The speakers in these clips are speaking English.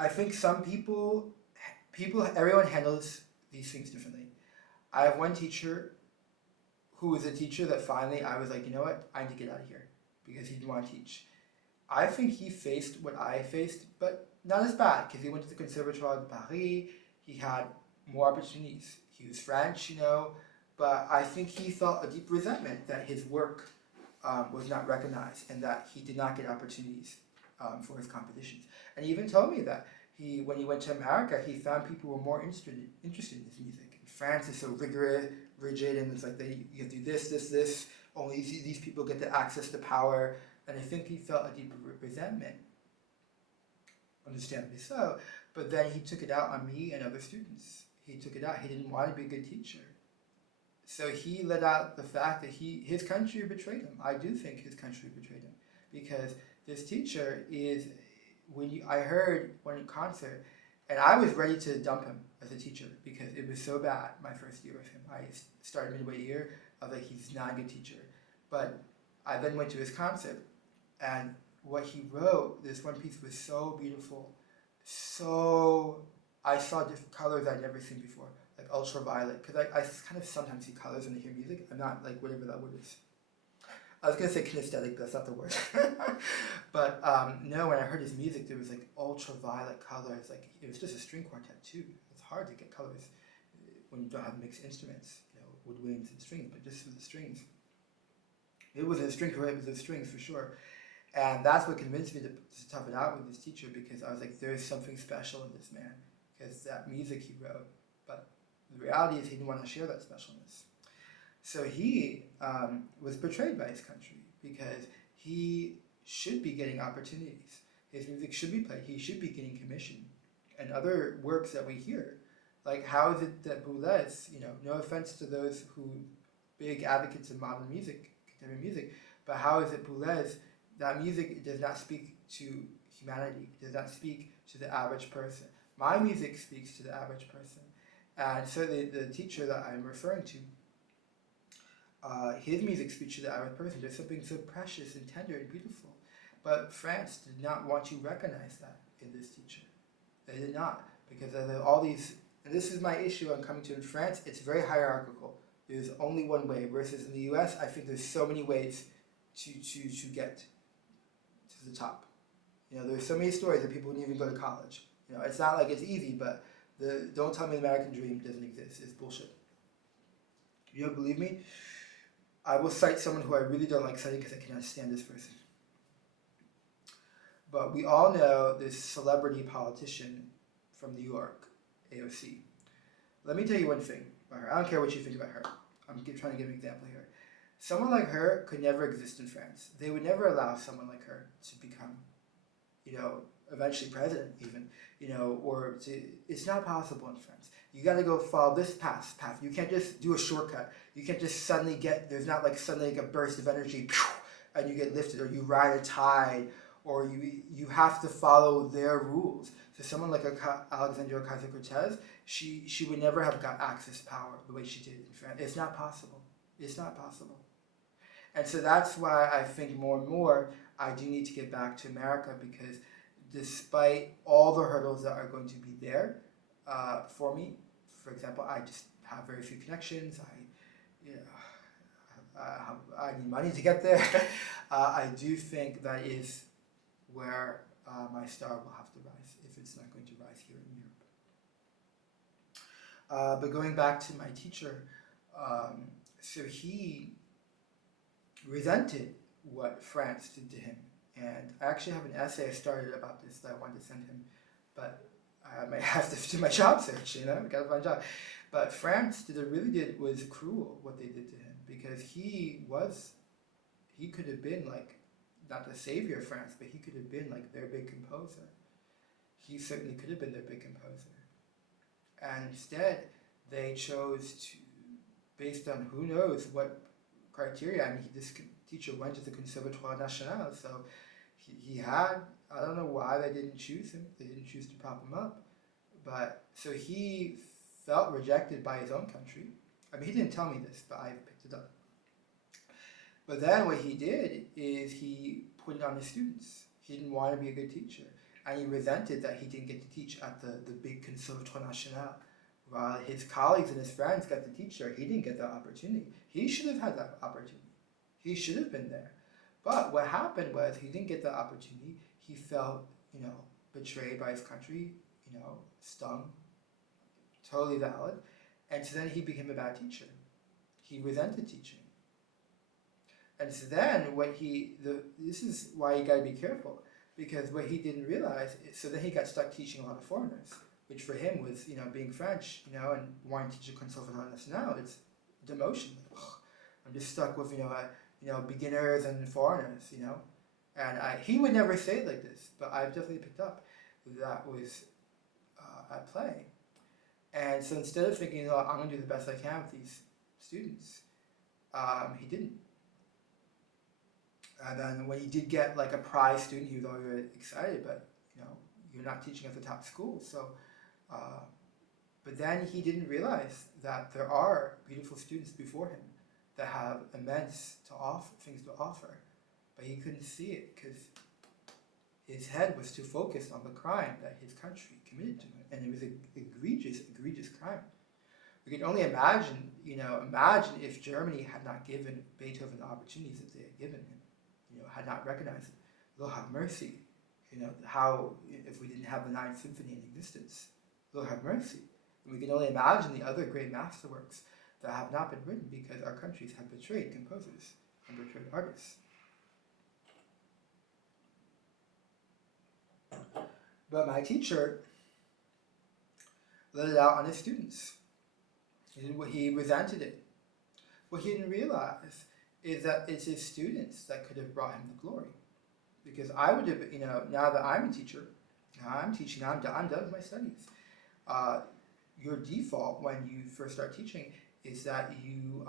I think some everyone handles these things differently. I have one teacher who was a teacher that finally I was like, you know what, I need to get out of here because he didn't want to teach. I think he faced what I faced, but not as bad because he went to the Conservatory de Paris. He had more opportunities. He was French, but I think he felt a deep resentment that his work was not recognized and that he did not get opportunities for his competitions. And he even told me that when he went to America, he found people were more interested in his music. And France is so rigid, and it's like you have to do this. Only these people get the access to power. And I think he felt a deep resentment, understandably so. But then he took it out on me and other students. He took it out. He didn't want to be a good teacher. So he let out the fact that his country betrayed him. I do think his country betrayed him because this teacher is, I heard one concert, and I was ready to dump him as a teacher because it was so bad my first year with him. I started midway year, I was like, he's not a good teacher. But I then went to his concert, and what he wrote, this one piece was so beautiful. So I saw different colors I'd never seen before, like ultraviolet, because I kind of sometimes see colors when I hear music. I'm not like whatever that word is. I was going to say kinesthetic, but that's not the word. But no, when I heard his music, there was like ultraviolet colors. Like it was just a string quartet too. It's hard to get colors when you don't have mixed instruments, woodwinds and strings, but just with the strings. It wasn't a string quartet, it was the strings for sure. And that's what convinced me to tough it out with this teacher, because I was like, there's something special in this man, because that music he wrote. But the reality is he didn't want to share that specialness. So he was betrayed by his country because he should be getting opportunities. His music should be played. He should be getting commissioned. And other works that we hear, like how is it that Boulez, no offense to those who big advocates of modern music, contemporary music, but how is it Boulez, that music does not speak to humanity, does not speak to the average person. My music speaks to the average person. And so the teacher that I'm referring to, his music speaks to the average person. There's something so precious and tender and beautiful. But France did not want to recognize that in this teacher. They did not, because of all these, and this is my issue I'm coming to in France, it's very hierarchical. There's only one way, versus in the US, I think there's so many ways to get to the top. There's so many stories that people wouldn't even go to college. It's not like it's easy, but don't tell me the American dream doesn't exist. It's bullshit. You don't believe me? I will cite someone who I really don't like citing because I cannot stand this person. But we all know this celebrity politician from New York, AOC. Let me tell you one thing about her. I don't care what you think about her. I'm trying to give an example here. Someone like her could never exist in France. They would never allow someone like her to become, eventually president even, it's not possible in France. You got to go follow this path. You can't just do a shortcut. You can't just suddenly there's not like suddenly like a burst of energy and you get lifted, or you ride a tide, or you have to follow their rules. So someone like Alexandria Ocasio-Cortez, she would never have got access to power the way she did in France. It's not possible. It's not possible. And so that's why I think more and more I do need to get back to America, because despite all the hurdles that are going to be there for me, for example, I just have very few connections. I need money to get there. I do think that is where my star will have to rise, if it's not going to rise here in Europe. But going back to my teacher, so he resented what France did to him. And I actually have an essay I started about this that I wanted to send him, but I might have to do my job search, I gotta find a job. But France was cruel what they did to him, because he could have been like, not the savior of France, but he could have been like their big composer. He certainly could have been their big composer. And instead, they chose to, based on who knows what criteria, this teacher went to the Conservatory National, so he had, I don't know why they didn't choose him, they didn't choose to prop him up, but so he felt rejected by his own country. He didn't tell me this, but I picked it up. But then what he did is he put it on his students. He didn't want to be a good teacher. and he resented that he didn't get to teach at the big Conservatory National. While his colleagues and his friends got to teach there, he didn't get that opportunity. He should have had that opportunity. He should have been there. But what happened was he didn't get the opportunity. He felt, betrayed by his country, stung, totally valid. And so then he became a bad teacher. He resented teaching. And so then this is why you gotta be careful, because what he didn't realize, so then he got stuck teaching a lot of foreigners, which for him was, being French, and wanting to teach a Conservatory National, it's demotion. Ugh, I'm just stuck with, beginners and foreigners, And he would never say it like this, but I've definitely picked up that was at play. And so instead of thinking, I'm going to do the best I can with these students, he didn't. And then when he did get like a prize student, he was already excited, but you're not teaching at the top school. So, but then he didn't realize that there are beautiful students before him that have immense things to offer. But he couldn't see it because his head was too focused on the crime that his country committed to him. And it was an egregious crime. We can only imagine if Germany had not given Beethoven the opportunities that they had given him, had not recognized it. Lord have mercy. How, if we didn't have the Ninth Symphony in existence, Lord have mercy. And we can only imagine the other great masterworks that have not been written because our countries have betrayed composers and betrayed artists. But my teacher let it out on his students. He resented it. What he didn't realize is that it's his students that could have brought him the glory. Because I would have, now that I'm a teacher, now I'm teaching, I'm done with my studies. Your default when you first start teaching is that you,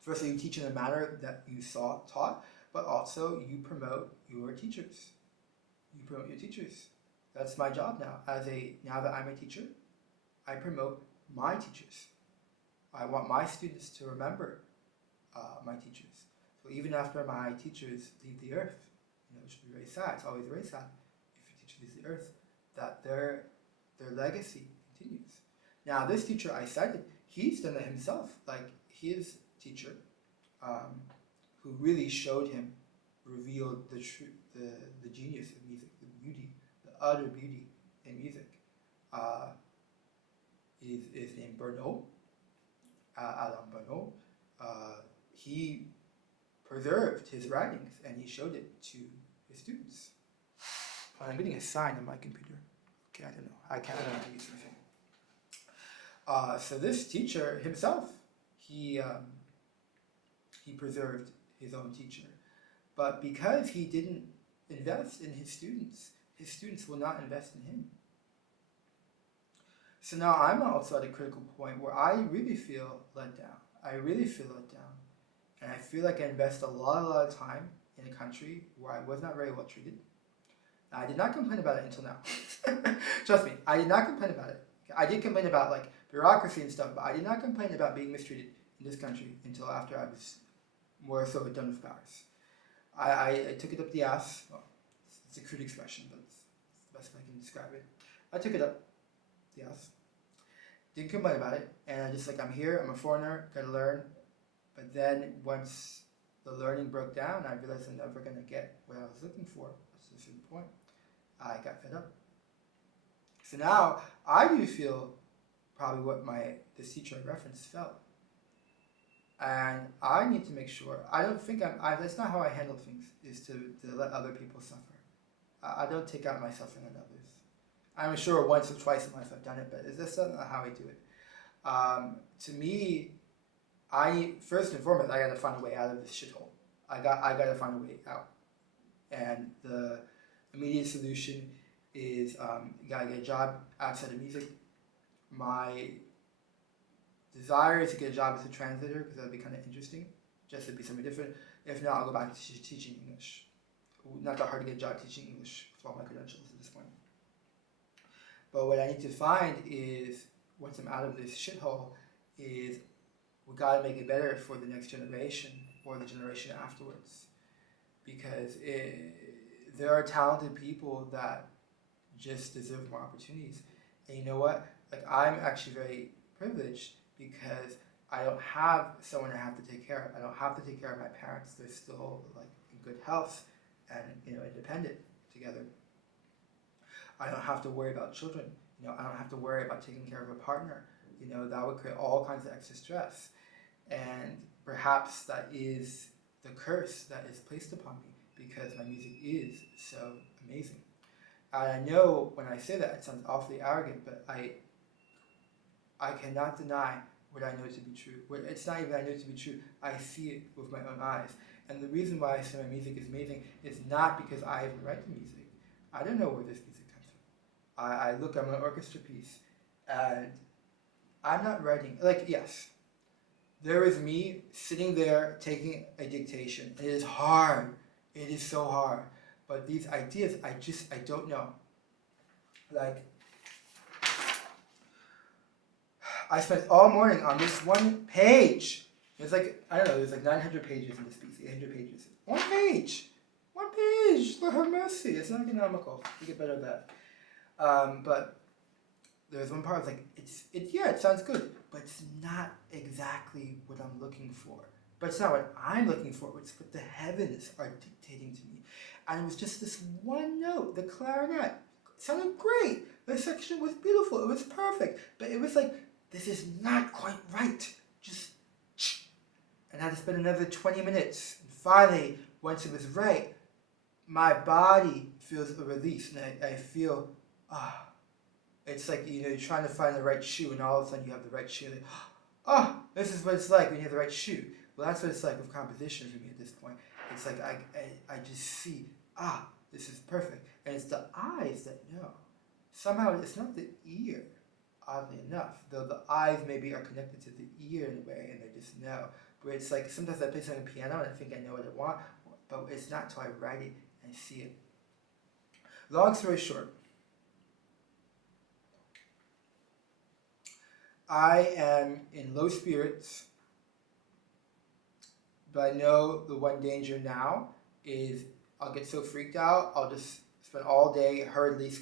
firstly, you teach in a manner that you taught, but also you promote your teachers. You promote your teachers. That's my job now. Now that I'm a teacher, I promote my teachers. I want my students to remember my teachers. So even after my teachers leave the earth, which would be very sad, it's always very sad if your teacher leaves the earth, that their legacy continues. Now this teacher I cited, he's done it himself. Like his teacher, who really showed him, revealed the genius of music, the beauty, the utter beauty in music, is named Bernot, Alain Bernot. He preserved his writings and he showed it to his students. I'm getting a sign on my computer. Okay, I don't know. I don't know how to use anything. So this teacher himself, he preserved his own teacher. But because he didn't invest in his students will not invest in him. So now I'm also at a critical point where I really feel let down. And I feel like I invest a lot of time in a country where I was not very well treated. Now, I did not complain about it until now. Trust me, I did not complain about it. I did complain about like bureaucracy and stuff, but I did not complain about being mistreated in this country until after I was more so done with Paris. I took it up the ass. Well, it's a crude expression, but it's the best way I can describe it. I took it up the ass. Didn't complain about it, and I just I'm here, I'm a foreigner, gotta learn. But then once the learning broke down, I realized I'm never gonna get what I was looking for. That's a certain point. I got fed up. So now I do feel probably what this teacher I referenced felt. And I need to make sure, I don't think that's not how I handle things, is to let other people suffer. I don't take out my suffering on others. I'm sure once or twice in life I've done it, but that's not how I do it. To me, first and foremost, I gotta find a way out of this shithole. I gotta find a way out. And the immediate solution is gotta get a job outside of music. My desire is to get a job as a translator because that'd be kind of interesting, just to be something different. If not, I'll go back to teaching English. Not that hard to get a job teaching English with all my credentials at this point. But what I need to find is, once I'm out of this shithole, is we gotta make it better for the next generation or the generation afterwards. Because there are talented people that just deserve more opportunities. And you know what? Like, I'm actually very privileged because I don't have someone I have to take care of. I don't have to take care of my parents. They're still like in good health and independent together. I don't have to worry about children. I don't have to worry about taking care of a partner. That would create all kinds of extra stress. And perhaps that is the curse that is placed upon me because my music is so amazing. And I know when I say that it sounds awfully arrogant, but I cannot deny what I know to be true. It's not even I know to be true. I see it with my own eyes. And the reason why I say my music is amazing is not because I even write the music. I don't know where this music comes from. I'm an orchestra piece, and I'm not writing. Like, yes, there is me sitting there taking a dictation. It is hard. It is so hard. But these ideas, I don't know. Like, I spent all morning on this one page. There's like, I don't know, there's like 900 pages in this piece, 800 pages. One page! One page! Lord have mercy. It's not economical. You get better at that. But there's one part, I was like, it sounds good, but it's not exactly what I'm looking for. But it's not what I'm looking for, it's what the heavens are dictating to me. And it was just this one note, the clarinet. It sounded great. The section was beautiful. It was perfect. But it was like, this is not quite right. And I had to spend another 20 minutes. And finally, once it was right, my body feels a release. And I feel, it's like, you're trying to find the right shoe, and all of a sudden you have the right shoe. Like, this is what it's like when you have the right shoe. Well, that's what it's like with composition for me at this point. It's like I just see, this is perfect. And it's the eyes that know. Somehow it's not the ear, oddly enough. Though the eyes maybe are connected to the ear in a way, and they just know. But it's like sometimes I play something on the piano and I think I know what I want, but it's not until I write it and see it. Long story short, I am in low spirits, but I know the one danger now is I'll get so freaked out, I'll just spend all day hurriedly,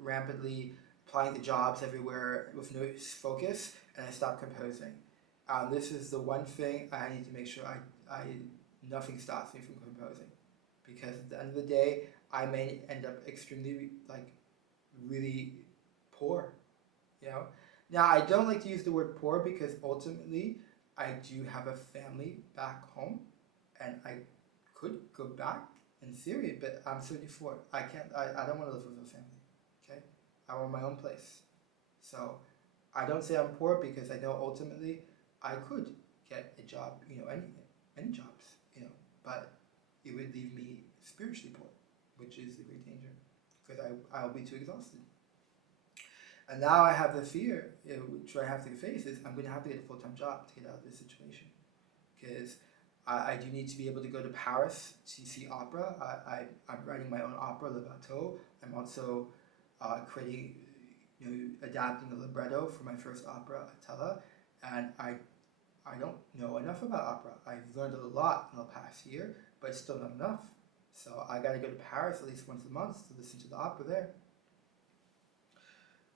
rampantly applying to jobs everywhere with no focus, and I stop composing. This is the one thing I need to make sure nothing stops me from composing, because at the end of the day, I may end up extremely, really poor, Now, I don't like to use the word poor because ultimately I do have a family back home, and I could go back in theory, but I'm 34. I don't want to live with a family, okay? I want my own place. So I don't say I'm poor because I know ultimately I could get a job, any jobs, but it would leave me spiritually poor, which is a great danger because I'll be too exhausted. And now I have the fear, which I have to face, is I'm going to have to get a full-time job to get out of this situation. Because I do need to be able to go to Paris to see opera. I'm writing my own opera, Le Bateau. I'm also creating, adapting a libretto for my first opera, Attella. And I don't know enough about opera. I've learned a lot in the past year, but it's still not enough. So I got to go to Paris at least once a month to listen to the opera there.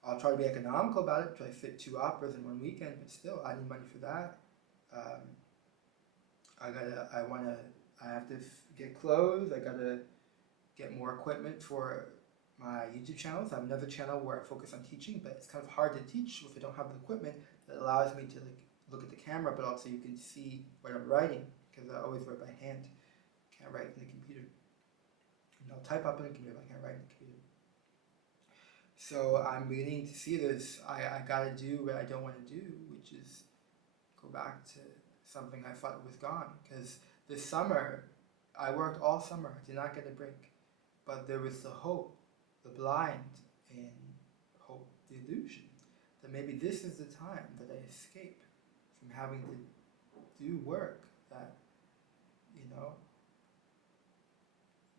I'll try to be economical about it, try to fit 2 operas in one weekend, but still, I need money for that. I have to get clothes, I gotta get more equipment for my YouTube channels. I have another channel where I focus on teaching, but it's kind of hard to teach if I don't have the equipment that allows me to look at the camera, but also you can see what I'm writing, because I always write by hand. Can't write in the computer. I'll type up in the computer, but I can't write in the computer. So I'm beginning to see this. I gotta do what I don't want to do, which is go back to something I thought was gone. Because this summer, I worked all summer, I did not get a break. But there was the hope, the blind, and hope, the illusion, that maybe this is the time that I escape from having to do work that,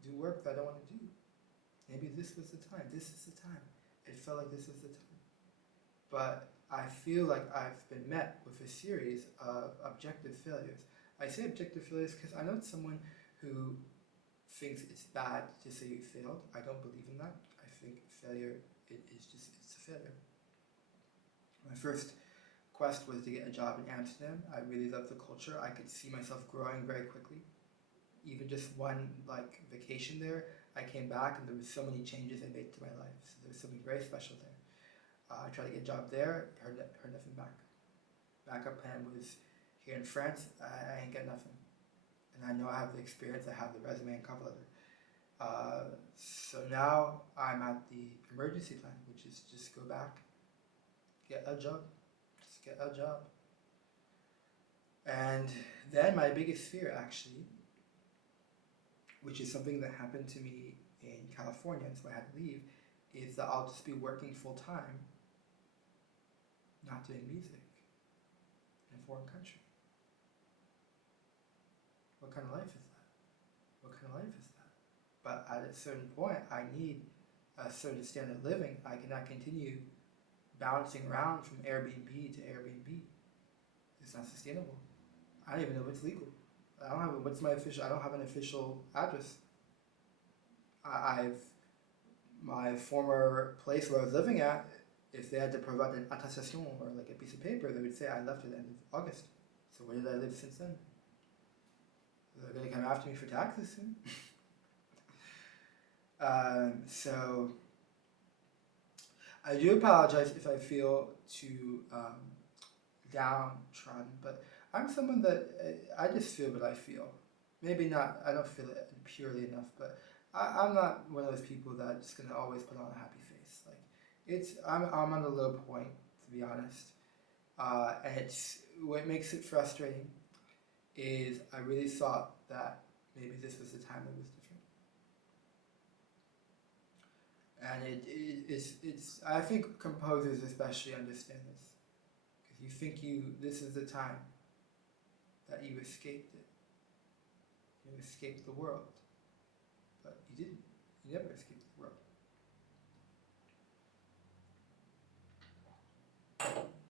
do work that I don't want to do. Maybe this was the time, this is the time. It felt like this is the time. But I feel like I've been met with a series of objective failures. I say objective failures because I know someone who thinks it's bad to say you failed. I don't believe in that. I think failure it's a failure. My first quest was to get a job in Amsterdam. I really loved the culture. I could see myself growing very quickly. Even just one vacation there, I came back and there was so many changes I made to my life. So there was something very special there. I tried to get a job there, heard nothing back. Backup plan was here in France, I ain't get nothing. And I know I have the experience, I have the resume and cover letter. So now I'm at the emergency plan, which is just go back, get a job, just get a job. And then my biggest fear actually, which is something that happened to me in California, so I had to leave, is that I'll just be working full time, not doing music in a foreign country. What kind of life is that? What kind of life is that? But at a certain point, I need a certain standard of living. I cannot continue bouncing around from Airbnb to Airbnb. It's not sustainable. I don't even know if it's legal. I don't have an official address. My former place where I was living at, if they had to provide an attestation or a piece of paper, they would say I left at the end of August. So where did I live since then? They're going to come after me for taxes soon. So I do apologize if I feel too downtrodden, but I'm someone that I just feel what I feel. Maybe not, I don't feel it purely enough, but I'm not one of those people that's going to always put on a happy face. I'm on the low point, to be honest. And what makes it frustrating is I really thought that maybe this was the time that was different. And I think composers especially understand this. Because you think this is the time that you escaped it. You escaped the world. But you didn't. You never escaped the world.